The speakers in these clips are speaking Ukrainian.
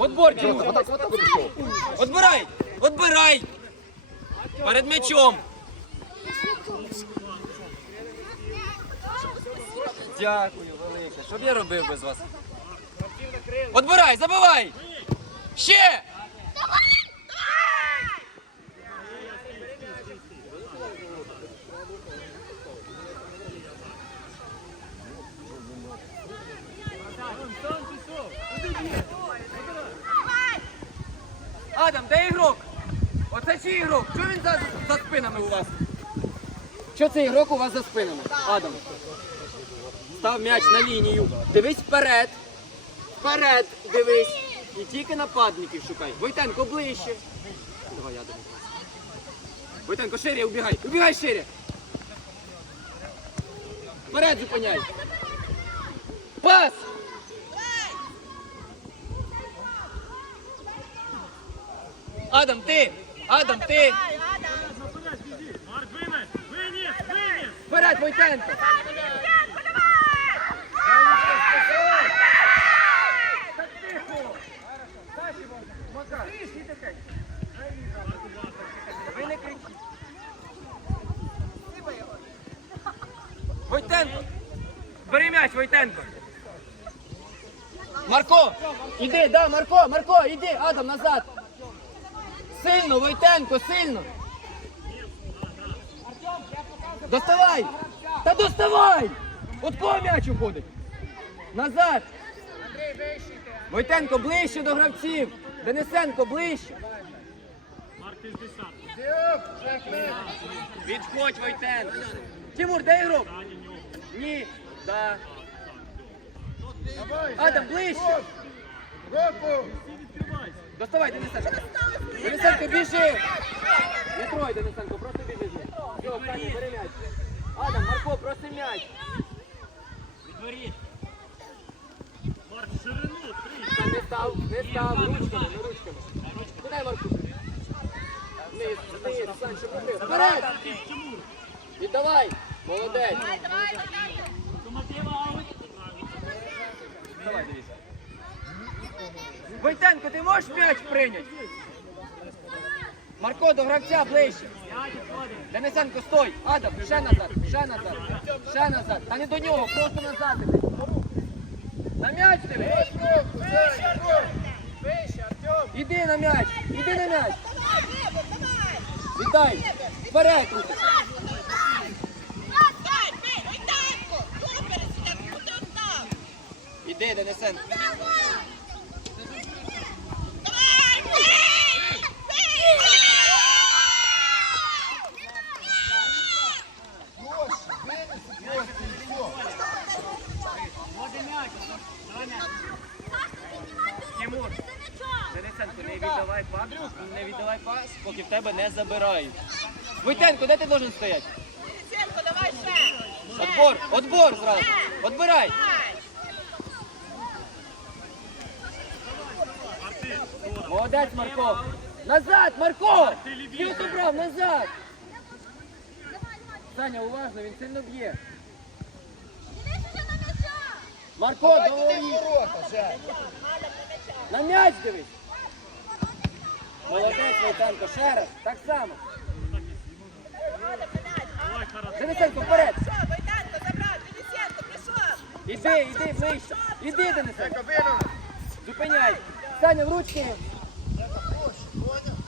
Отбор, Тимур. Отак, отак, от пішов. Отбирай! Отбирай! Перед м'ячом! Дякую, велике. Що б я робив без вас? Отбирай, забивай! Ще! Адам, де ігрок? Оце чий ігрок? Чого він за, за спинами у вас? Що це ігрок у вас за спинами? Адам. Став м'яч на лінію. Дивись вперед. Вперед дивись. І тільки нападників шукай. Войтенко ближче. Давай я. Войтенко, шире, убігай. Убігай шире. Вперед зупиняй. Пас! Адам, ти! Адам, ти! Марк, виніс! Виніс! Виніс! Вперед, Войтенко! Ви не кричіть. Войтенко! Бери м'яч, Войтенко! Марко! Іди, да, Марко, Марко, іди, Адам, назад! Сильно, Войтенко, сильно! Доставай! Та доставай! От кого м'яч уходить? Назад! Войтенко ближче до гравців! Денисенко ближче! Відходь, Войтенко! Тимур, де ігрок? Ні, да. Адам, ближче! Доставай, Денисенко! Денисенко, біжи! Не трой, Денисенко, просто біжи. Все, Саня, бери м'яч. Адам, Марко, проси м'яч. Відворіть. Марк, ширину, три. Не став, не став, ручками, не ручками. Куди, Марку? Вниз, вниз, Сань, щоб. Вперед! Віддавай! Молодець! Войтенко, ти можеш м'яч прийняти? Марко, до гравця ближче. Денисенко, стой! Адам, ще назад, ще назад, ще назад. Та не до нього, просто назад. На м'яч диви! Іди на м'яч, іди на м'яч. Віддай! Вперед! Іди, Денисенко. Тимур, Денисенко, не віддавай пас, не віддавай пас, поки в тебе не забирають. Войтенко, де ти должен стояти? давай ще! Отбор, отбор зразу. Отбирай. Молодець, Марко. Назад, Марко! Ти отобрав, назад! Саня, уважно, він сильно б'є. Марко, до. На м'яч дивись. Молодець, Войтенко, ще раз. Так само. Денисенко, вперед. Що, Войтенко забрав, Денисенко, пішов! Іди, іди ближче. Іди, Денисенко. Зупиняй. Саня, в ручки.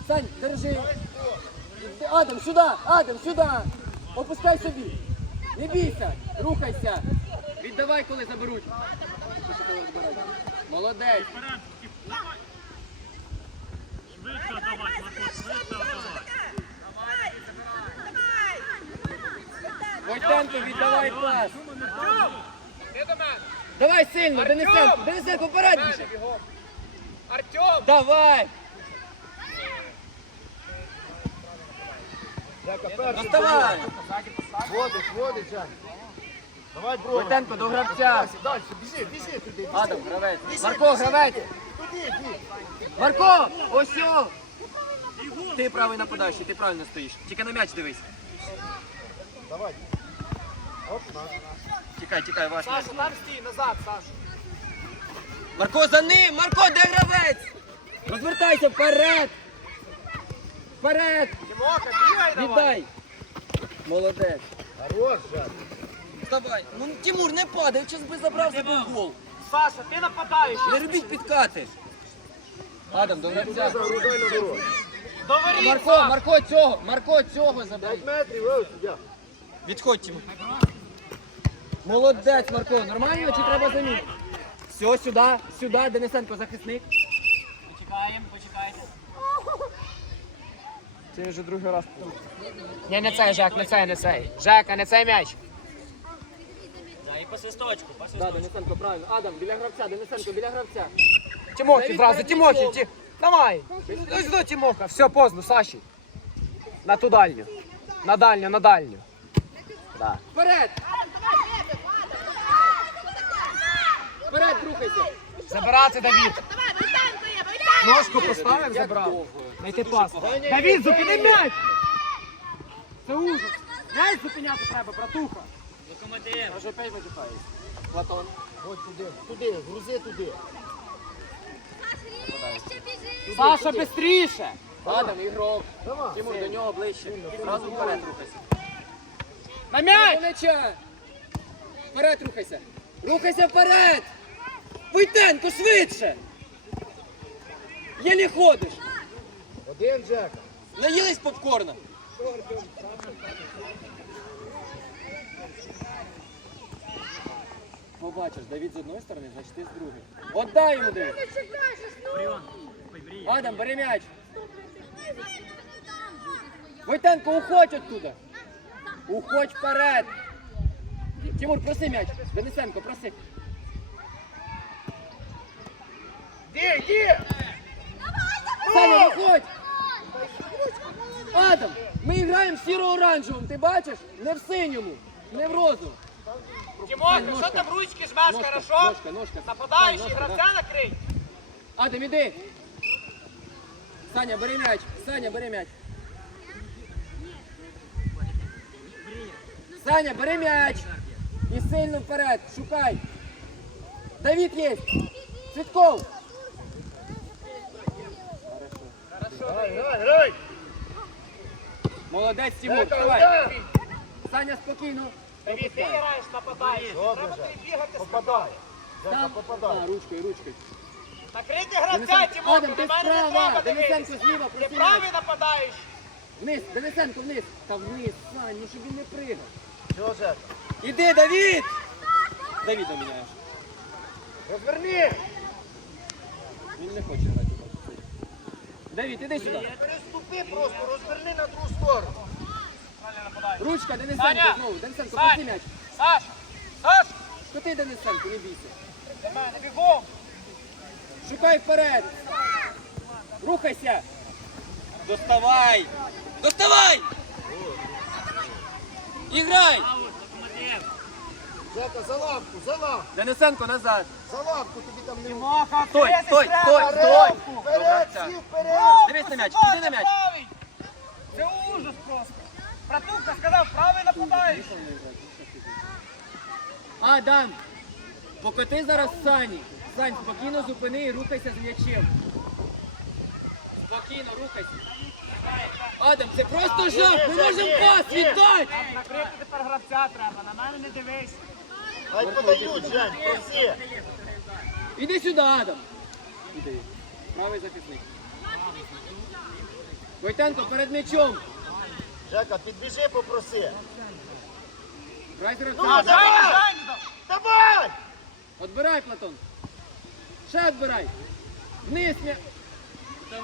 Сань, держи. Адам, сюди, Адам, сюди. Опускай собі. Не бійся, рухайся. Віддавай, коли заберуть. Молодець. Давай. Швидко давай, швидко давай. Давай! Давай! Войтенко, віддавай пас. Давай сильно, Денисенко. Денисенко, вперед біжи. Артем! Давай. Доставай. Водить, водить, Жан. Давай, бро. Войтенко, до гравця. Далі, біжи, біжи туди. Адам, гравець. Марко, гравець. Туди, йди. Марко, ось о! Ти правий нападаючий, ти правильно стоїш. Тільки на м'яч дивись. Давай. Оп, на. Тікай, тікай, ваш. Саша, там стій, назад, Саша. Марко, за ним! Марко, де гравець? розвертайся вперед! Вперед! Тимоха, бігай давай. Віддай! Молодець! Хорош, Жак. Давай! Ну Тимур, не падай, час би забрав забив гол. Саша, ти нападаєш. Не робіть підкати. Адам, до гравця. Марко, Марко, цього, Марко, цього забери. 5 метрів, ось, суддя. Відходь, Тимур. Молодець, Марко, нормально чи треба замінити? Все, сюди, сюди, Денисенко, захисник. Почекаємо, почекайте. Це вже другий раз. Ні, не цей, Жек, не цей, не цей. Жека, не цей м'яч. Дай по свисточку, по Да, свисточку. Денисенко, правильно. Адам, біля гравця, Денисенко, біля гравця. Тимохи зразу, Тимохи, ті... давай. Ось до Тимоха, все, поздно, Саші. На ту дальню. На дальню, на дальню. Да. Вперед! Вперед, рухайся! Забирати, Давід. Ножку поставив, забрав. Найти пас. Давід, зупини м'яч! Це ужас. М'яч зупиняти треба, братуха. Локомотив. Може опять матюхаюсь. Платон. От туди, туди, грузи туди. Саша, бистріше. Адам, ігрок. Давай. Тимур, до нього ближче. Зразу вперед рухайся. На м'яч! Вперед рухайся! Рухайся вперед! Войтенко, швидше! Єлі ходиш! Один, Жека. Наїлись попкорна? Побачиш, Давід з одної сторони, значить ти з другої. Отдай йому Давід! Адам, бери м'яч! Войтенко, уходь оттуда! Уходь вперед! Тимур, проси м'яч! Денисенко, проси! Іди, іди! Саня, виходь! Адам, ми граємо в сіро-оранжевому, ти бачиш? Не в синьому, не в розовому. Ножка. що там ручки жмеш, Ножка, хорошо? ножка, гравця накрий. Адам, іди. Саня, бери м'яч. Саня, бери м'яч. Саня, бери м'яч. І сильно вперед. Шукай. Давід є. Цвітков. Грай! Молодець, Тимур. Давай. Саня, спокійно. Ти граєш, нападаєш. Треба тобі бігати з Попадай. Жека, Там. попадай. Ручкою, ручкою. Накрити гравця, ти на мене не треба Денисенко дивитися. зліва, Ти проси правий нападаєш. Вниз, Денисенко, вниз. Та вниз, Сань, ну щоб він не пригав. Що, Жека? Іди, Давід! Давід доміняєш. Розверни! Він не хоче грати. Давід, іди сюди. Переступи просто, розверни на другу сторону. Ручка, Денисенко знову. Денисенко, проси м'яч. Саш, Саш, Що ти, Денисенко, не бійся. до мене бігом. Шукай вперед. Рухайся. Доставай. Доставай. Іграй. Жека, за лавку, за лавку, Денисенко назад. за лавку тобі там не Тимоха, Стой, вкритись стой, треба. стой, стой. вперед, всі вперед! Дивись на м'яч, іди на м'яч. Це ужас просто. Братуха сказав, правий нападаєш. Адам, покоти зараз Сані. Сань, спокійно зупини і рухайся з м'ячем. Спокійно, рухайся. Адам, це просто жах! Ми можемо пас віддати! Накрити тепер гравця треба, на мене не дивись. Хай подають, Жень, проси. Іди сюди, Адам. Іди. Правий захисник. Войтенко перед м'ячом. Жека, підбіжи, попроси. Ну, давай! Давай! Отбирай, Платон. Ще відбирай. Вниз м'я... Раз.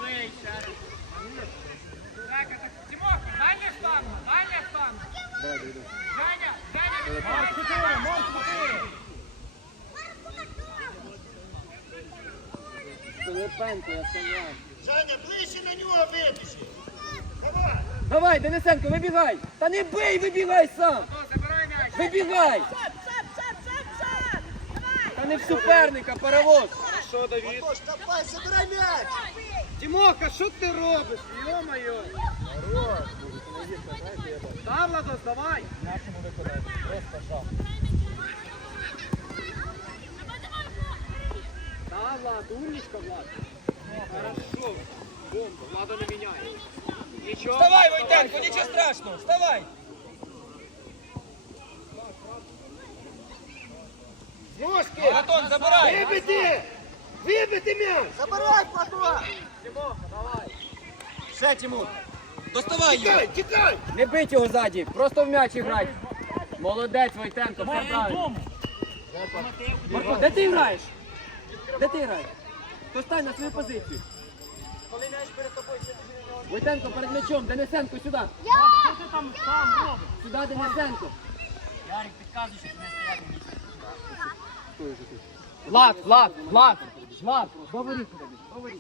Жека, так, Тимоха, дальня штанга, дальня штанга. Давай, давай, давай. Женя, Женя, Марк 4, Марк 4. Пилипенко, я сказав. Женя, ближче на нього вибіжи. Давай! Денисенко, вибігай! Та не бий, вибігай сам! Забирай м'яч. Вибігай! Та не в суперника, паровоз! Що, Давід? Давай, забирай м'яч! Тимоха, що ти робиш? Йо-моє. Хорош! Став, Ладос, давай. Да, Влад, умничка, Влад. Хорошо. Ладно, не міняє. Нічого. Вставай, Войтенко, нічого страшного, вставай. Ножки! Батон, забирай. Вибити! Вибити м'яч! Забирай, Платон! Ще, Тимур. Доставай його. Тікай, тікай! Не бить його ззаді, просто в м'яч грай. Молодець, Войтенко, все правильно. Марко, де ти граєш? Де ти граєш? То стань на свою позицію. Войтенко перед м'ячом, Денисенко сюди. Сюди, Денисенко. Ярик, підказуй, що ти не стояти в місці. Влад, Влад, Влад, Влад, говори сюди, говори.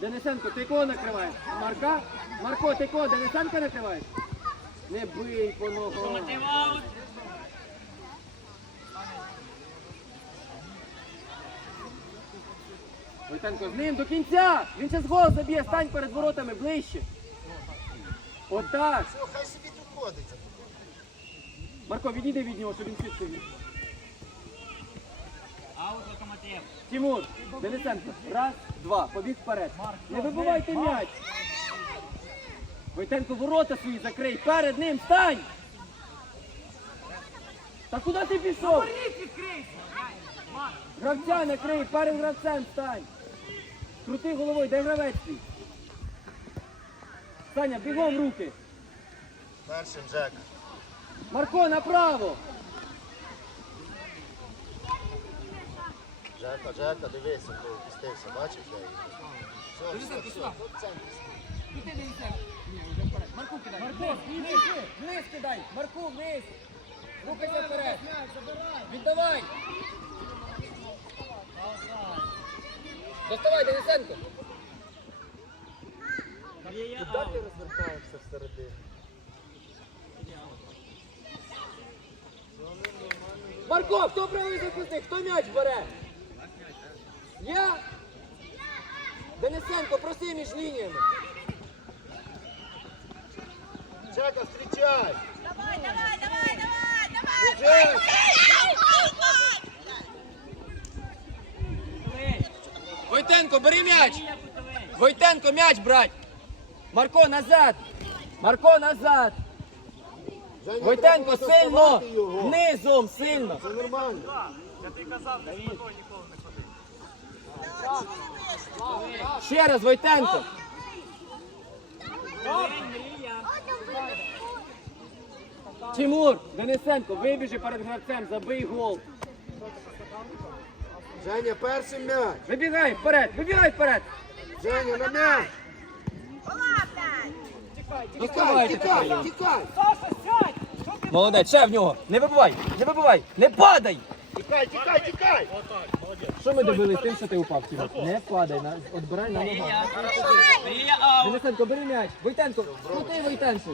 Денисенко, ти кого накриваєш? Марка? Марко, ти кого? Денисенка накриваєш? Не бий по. Локомотив Войтенко, з ним до кінця! Він зараз гол заб'є, стань перед воротами ближче. Отак. Все, хай собі тут ходиться. Марко, відійди від нього, щоб він швидше від. Аут локомотив. Тимур, Денисенко, раз, два, побіг вперед. Не вибивайте м'яч. Войтенко, ворота свої закрий, перед ним стань! Та куди ти пішов? Гравця накрий, перед гравцем стань. Крути головою, де гравець твій? Саня, бігом руки. Першим Джек. Марко, направо. Джека, Джека, дивися, хто опустився, бачиш, де він? Все, все, все, тут центр. Марку кидай. Марко, вниз, вниз кидай. Марку, вниз. Рухайся вперед. Віддавай. Доставай, Денисенко. Є аут. розвертаєшся всередині? Марко, хто правий захисник? Хто м'яч бере? Я? Денисенко, проси між лініями. Джека, встречай! Давай, давай, давай, давай, давай! Джек! Войтенко, бери м'яч. Войтенко, м'яч брать. Марко, назад. Марко, назад. Войтенко, сильно. Низом, сильно. Це нормально. Ще раз, Войтенко. Тимур, Денисенко, вибіжи перед гравцем, забий гол. Женя, перший м'яч. Вибігай вперед, вибігай вперед. Женя, на м'яч. Тікай, Доставайте тікай, тікай. Молодець, ще в нього. Не вибивай, не вибивай, не падай. Тікай, тікай, тікай. Що ми добились тим, що ти упав, Тимур? Не падай, на, отбирай на ногах. Денисенко, бери м'яч. Войтенко, крути Войтенко.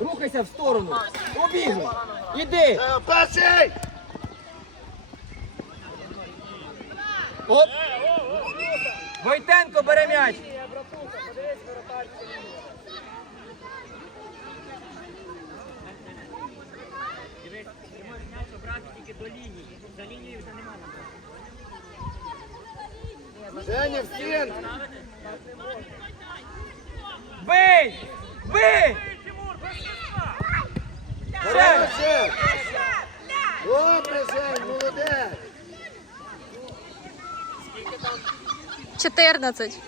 Рухайся в сторону. Обігай. Іди. Е, Перший! Оп. Войтенко бере м'яч. Ти можеш м'яч обрати тільки до лінії. За лінією вже немає. Женя, в стін! Бий! Бий! Добре, Жень, молодець! 14.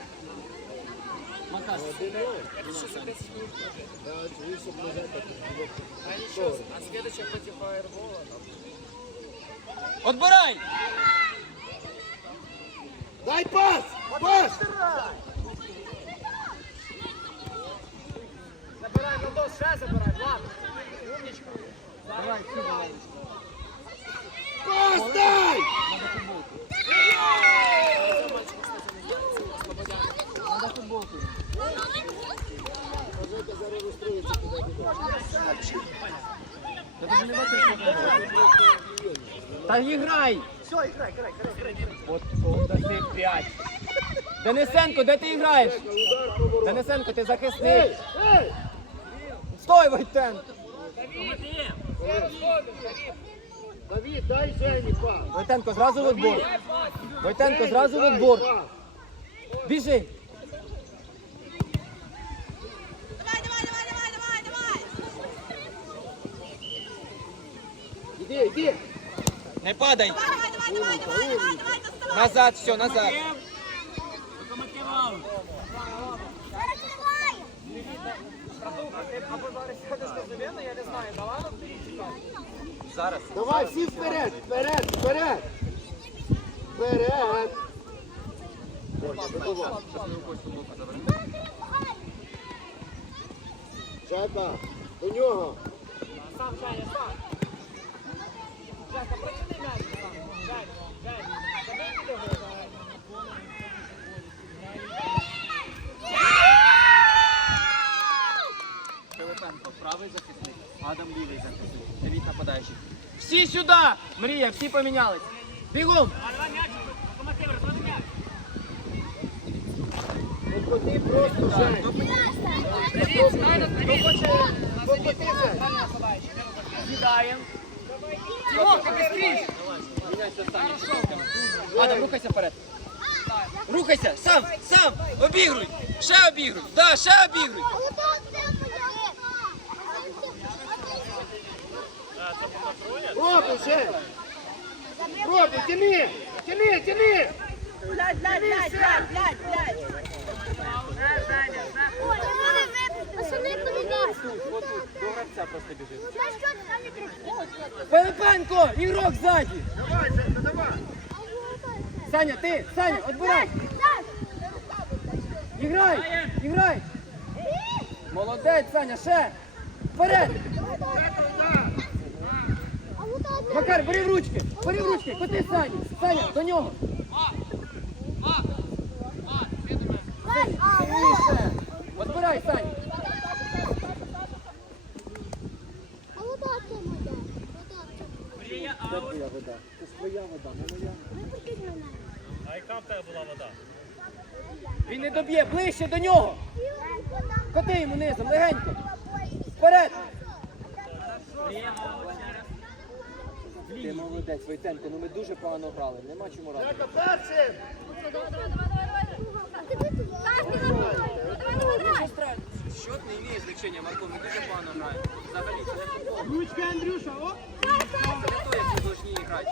Отбирай! Дай пас! Пас! Забирай, Владос, ще забирай, Влад. Умничка. Давай, сюди. давай. Пас дай! Надо футболку. Та іграй! Все, играй, играй, играй. От, даси п'ять. Денисенко, де ти граєш? Денисенко, ти захисник. Стой! Локомотив. Давид, дай Жені пас. Войтенко, зразу в отбор. Войтенко, зразу в отбор. Біжи. Давай, давай, давай, давай, давай, давай. Іди, іди. Не падай. Давай, давай, давай, давай, давай, давай, доставай. Назад, все, назад. Я не знаю, давай Зараз. Давай, всі вперед, вперед, вперед. Вперед. Жека, до нього. Сам, Женя, сам. Жека, протяни м'яч сам. Жень, Жень, забий відео. Пилипенко, правий захисник, Адам лівий захисник. Дев'ять нападаючий. Всі сюди! Мрія, всі помінялись. Бігом! Ходи просто! Адам, рухайся вперед. Рухайся, сам, сам, обігруй. Ще обігруй. Да, ще обігруй. Пробуй, Жень. Пробуй, тяни, тяни, тяни. Блядь, блядь, блядь, блядь, блядь, блядь. Пилипенко, ігрок ззаді. Давай, Женька, давай. Саня, ти, Саня, отбирай. Іграй, іграй. Молодець, Саня, ще. Вперед. Макар, бери в ручки, бери в ручки, коти Сані. Саня, до нього. Сильніше. Отбирай, Саня. там вода. Це ж твоя вода, не моя. А яка в тебе була вода? Він не доб'є, ближче до нього. Коти йому низом, легенько. Вперед. Мрія, аут, ще раз. Ти молодець, Войтенко, ну ми дуже погано грали, нема чому радити. Счет не має значення, Марко, ми дуже погано граємо. Взагалі, це не футбол. Ручка, Андрюша, о! Це не то, як ми повинні грати.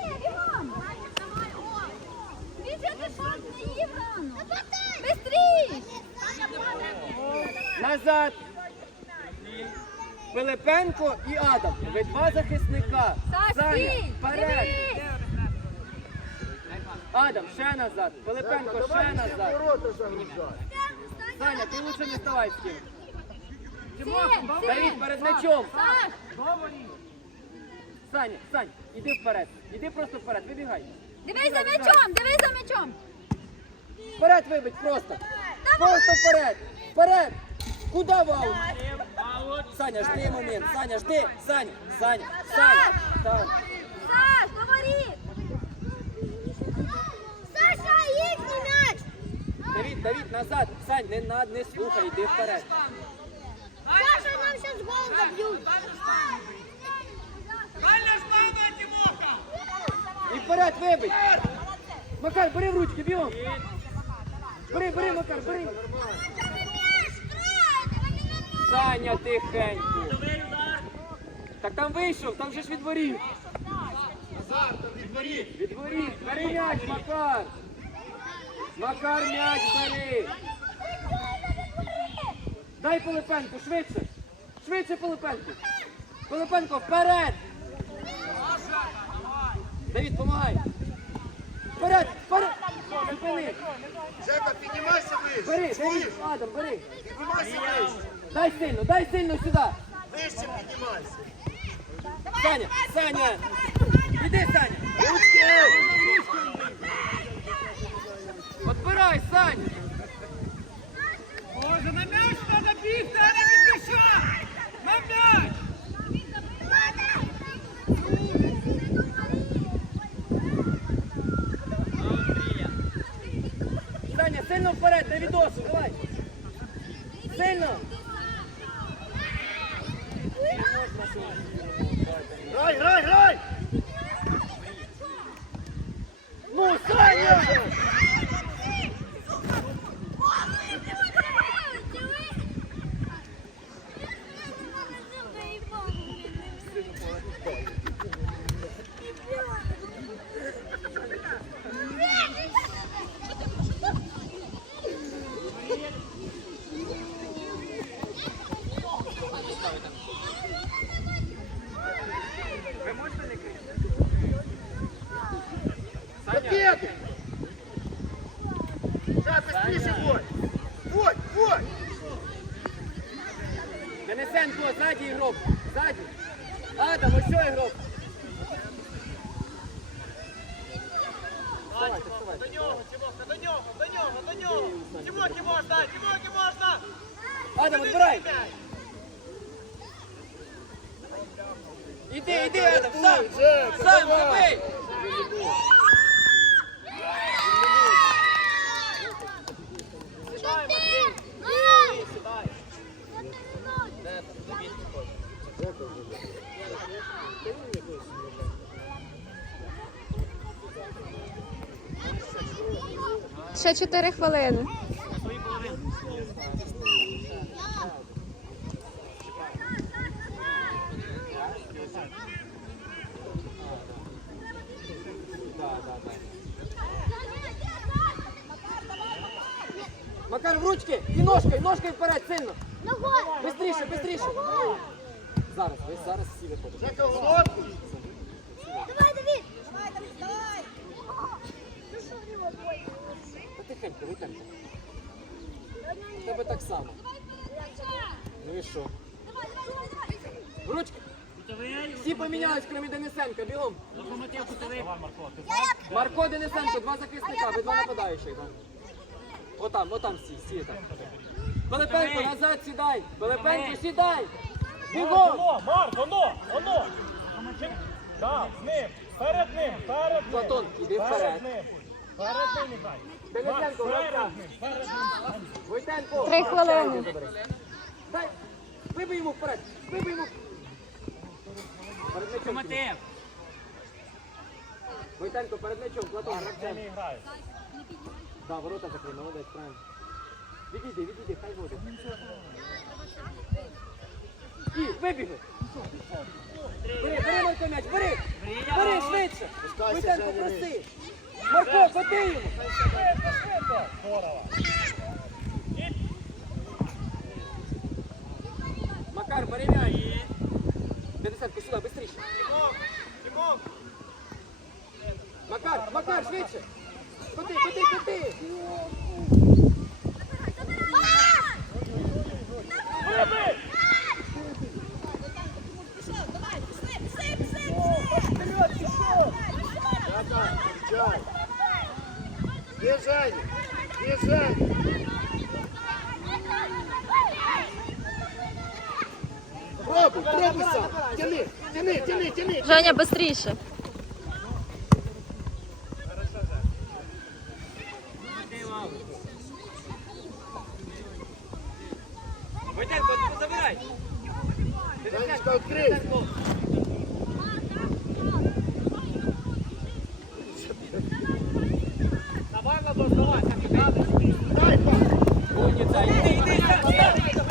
Назад. Пилипенко і Адам. Ви два захисника. Саня, вперед. Адам, ще назад. Пилипенко, ще назад. Саня, ти лучше не ставай з ким. Сім, Давид, перед м'ячом. Саш, Саня, Сань, іди вперед. Іди просто вперед, вибігай. дивись за м'ячом, дивись за м'ячом. Вперед вибить просто. Просто вперед. Вперед. Куди вау? Саня, жди момент. Саня, жди. Саня, Саня, Саня. Там. Саш, говори! Саша, їхній м'яч! Давид, Давид, назад. Сань, не, на- не слухай, йди вперед. Саша, нам зараз гол заб'ють! І вперед вибить. Макар, бери в ручки, бігом. Бери, бери, Макар, бери. Саня, тихенько. Так там вийшов, там же ж від воріт. Від воріт. Бери м'яч, Макар. Макар, м'яч бери. Дай Пилипенку, швидше. Швидше Пилипенку. Пилипенко, вперед. Давід, помагай. Вперед, вперед. Зупини. Жека, піднімайся вище. Бери, бери, Адам, бери. Піднімайся вище. Дай сильно, дай сильно сюди. Вище піднімайся. Саня, Саня. Іди, Саня. Ручки. Отбирай, Саня. Боже, на м'яч треба бігти, а не від м'яча! На м'яч! Саня, сильно вперед, дай відос, давай. Сильно. Thank you. Нього, Тимоха, до нього, до нього, до нього! Тимохи можна, Тимохи можна! Адам, відбирай. Іди, іди, Адам, сам. Сам, забий. Сідай, Матвій! Сідай! Ще 4 хвилини. Макар, в ручки. І ножкою, ножкою вперед, сильно. Бистріше, бистріше. Зараз, ви зараз всі виходите. Давай, Давид! Давай, Давид, давай! Витягньте. У тебе так само. Ну і що? Ручки. Всі помінялись, крім Денисенка, бігом. Марко Денисенко, два захисника, ви два нападаючих. да. Отам, отам всі, всі там. Пилипенко, назад сідай! Пилипенко, сідай! Бігом! Оно, Марк, оно, оно. Так, з ним, перед ним, перед ним. Платон, іди. Перед ним Три хвилини. Дай, вибий йому вперед, вибий йому. Перед Войтенко, перед м'ячом, Платон, гравця. Не грає. Да, ворота закрий, молодець, правильно. Відійди, відійди, хай буде. І, вибігли. Бери, бери Марко м'яч, бери! Бери швидше! Женя, прости! Марко, ходи йому! Макар, бери м'яч! Денисенко, сюди, быстріше! Макар, Макар, швидше! Ходи, ходи, ходи! Пішов, давай, пішли, пішли, пішли, пішли! Жека, включай! Где Женя? Где Женя? Пробуй, пробуй сам! Тяни, тяни, тяни, тяни! Женя, швидше. Войтенко, забирай! Женечка, открий! Давай, Владос, давай, капітани! Дай, пас! Умниця, іди, іди, сам,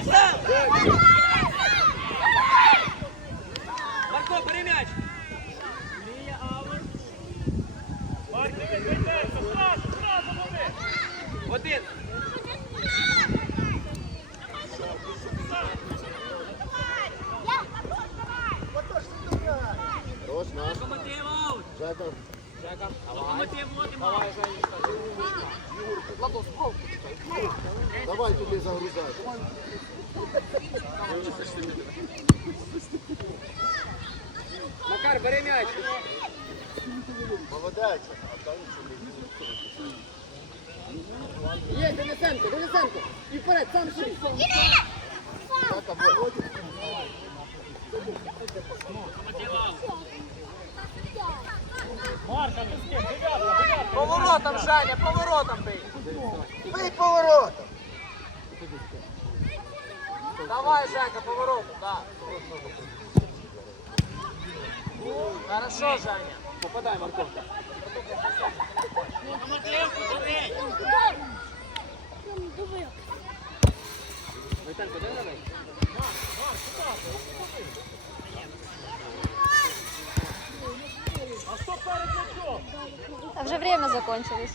сам, сам! Марко, бери м'яч! Марк, не відведеться, зразу, зразу лови. Один! Хорош, наш. Локомотив аут. Жека, Локомотив водимо. давай туди загрузай. Макар, бери м'яч! Молодець. Є, Денисенко, Денисенко! І вперед, сам ший! Жека, вот. Марка, ти з ким? Дев'ятка, дев'ятка. Поворотом, Женя, поворотом бий! Бий поворотом! Давай, Женька, поворотом, да. Хорошо, Женя. Попадай. Войтенко, дай давай. А що перед м'ячом? А вже время закончилось.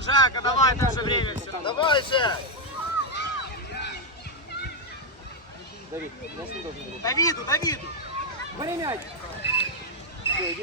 Жака, давай, там же время все. Давай же! Давид, нас не должен бути. Давіду, Давіду! Бери. Все, йди.